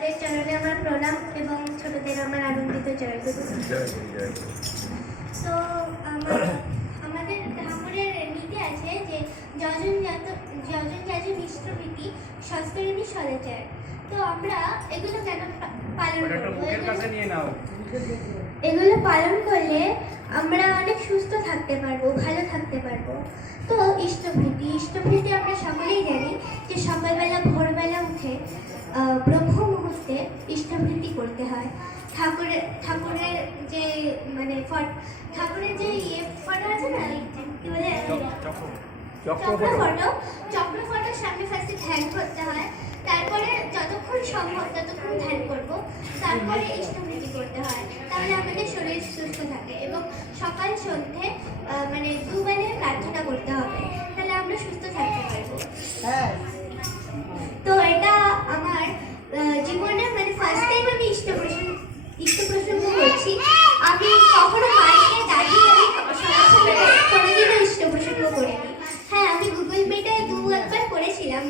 তাদের চরণে আমার প্রণাম এবং ছোটদের আমার আনন্দিত জয়গুরু তো আমার আমাদের ঠাকুরের নীতি আছে যে যজন যত যজন যাজন মিষ্টপ্রীতি সংস্করণী সদাচার। তো আমরা এগুলো কেন পালন এগুলো- পালন করলে আমরা অনেক সুস্থ থাকতে পারব ভালো থাকতে পারব। তো ইষ্টভৃতি ইষ্টভৃতি আমরা সকলেই জানি যে সকালবেলা ভোরবেলা উঠে আহ, ব্রহ্ম ইষ্টভৃতি করতে হয়। ঠাকুরের ঠাকুরের যে মানে ঠাকুরের যে ইয়ে ফটো আছে না কি বলে? চক্র ফটো। চক্র ফটোর সামনে ফার্স্টে ধ্যান করতে হয়। তারপরে যতক্ষণ সম্ভব ততক্ষণ ধ্যান করব। তারপরে ইষ্টভৃতি করতে হয়। তাহলে আমাদের শরীর সুস্থ থাকে এবং সকাল সন্ধে আহ, মানে দুবেলে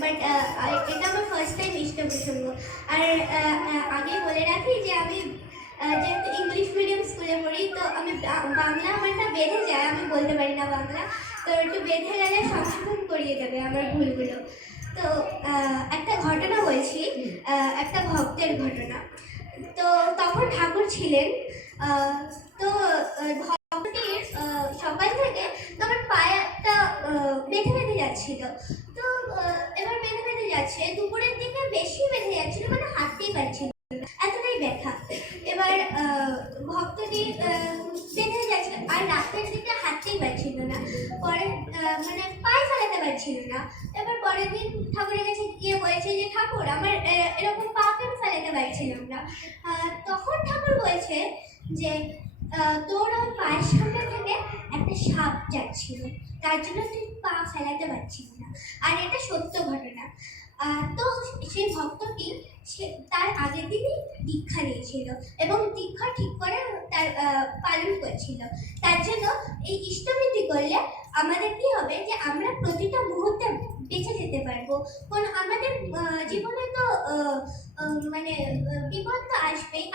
বাট এটা আমার ফার্স্ট টাইম ইষ্ট প্রসঙ্গ আর আহ, আহ, আগে বলে রাখি যে আমি যেহেতু ইংলিশ মিডিয়াম স্কুলে পড়ি তো আমি বাংলা আমারটা বেঁধে যায় আমি বলতে পারি না বাংলা। তো একটু বেঁধে গেলে সংশোধন করিয়ে দেবে আমার ভুলগুলো। তো একটা ঘটনা বলছি একটা ভক্তের ঘটনা। তো তখন ঠাকুর ছিলেন তো আহ, সকাল থেকে তখন পায়ে একটা বেঁধে বেঁধে যাচ্ছিল। তো যাচ্ছে, দুপুরের দিকে বেশি বেঁধে যাচ্ছিল মানে হাঁটতেই পারছিল এতটাই ব্যথা। এবার ভক্তটি বেঁধে যাচ্ছিল আর রাতের দিকে হাঁটতেই পারছিল না। পরে মানে পায়ে ফেলাতে পারছিল না। এবার পরের দিন ঠাকুরের কাছে গিয়ে বলছে যে, ঠাকুর, আমার এরকম পা কেন ফেলাতে পারছিলাম না? তখন ঠাকুর বলছে যে তোর ওই পায়ের সামনে থেকে সাপ যাচ্ছিল। তার জন্য তুই পা ফেলাতে পারছিস না। আর এটা সত্য ঘটনা। তো সেই ভক্তটি সে তার আগের দিনই দীক্ষা নিয়েছিল এবং দীক্ষা ঠিক করে তার পালন করছিল। তার জন্য এই ইষ্টবৃত্তি করলে আমাদের কি হবে যে আমরা প্রতিটা মুহূর্তে বেঁচে যেতে পারব। কোন আমাদের জীবনে তো মানে বিপদ তো আসবেই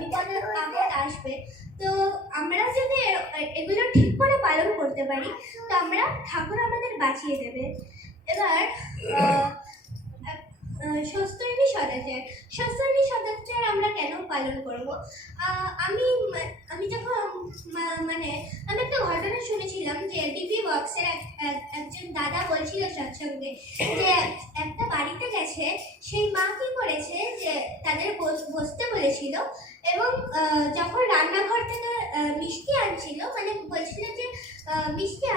বিপদ আসবে। তো আমরা যদি এগুলো ঠিক করে পালন করতে পারি, তো আমরা ঠাকুর আমাদের বাঁচিয়ে দেবে। এবার সস্তরণী সদাচার। সস্তরণী সদাচার আমরা কেন পালন করব? আমি আমি যখন মানে আমি একটা ঘটনা শুনেছিলাম যে ডিপি বক্সের এক- এক- একজন দাদা বলছিল সৎসঙ্গে যে একটা বাড়িতে গেছে, সেই মা কি করেছে যে তাদের বস- বসতে বলেছিল এবং যখন রান্নাঘর থেকে মিষ্টি আনছিল মানে বলছিল 嗯陛下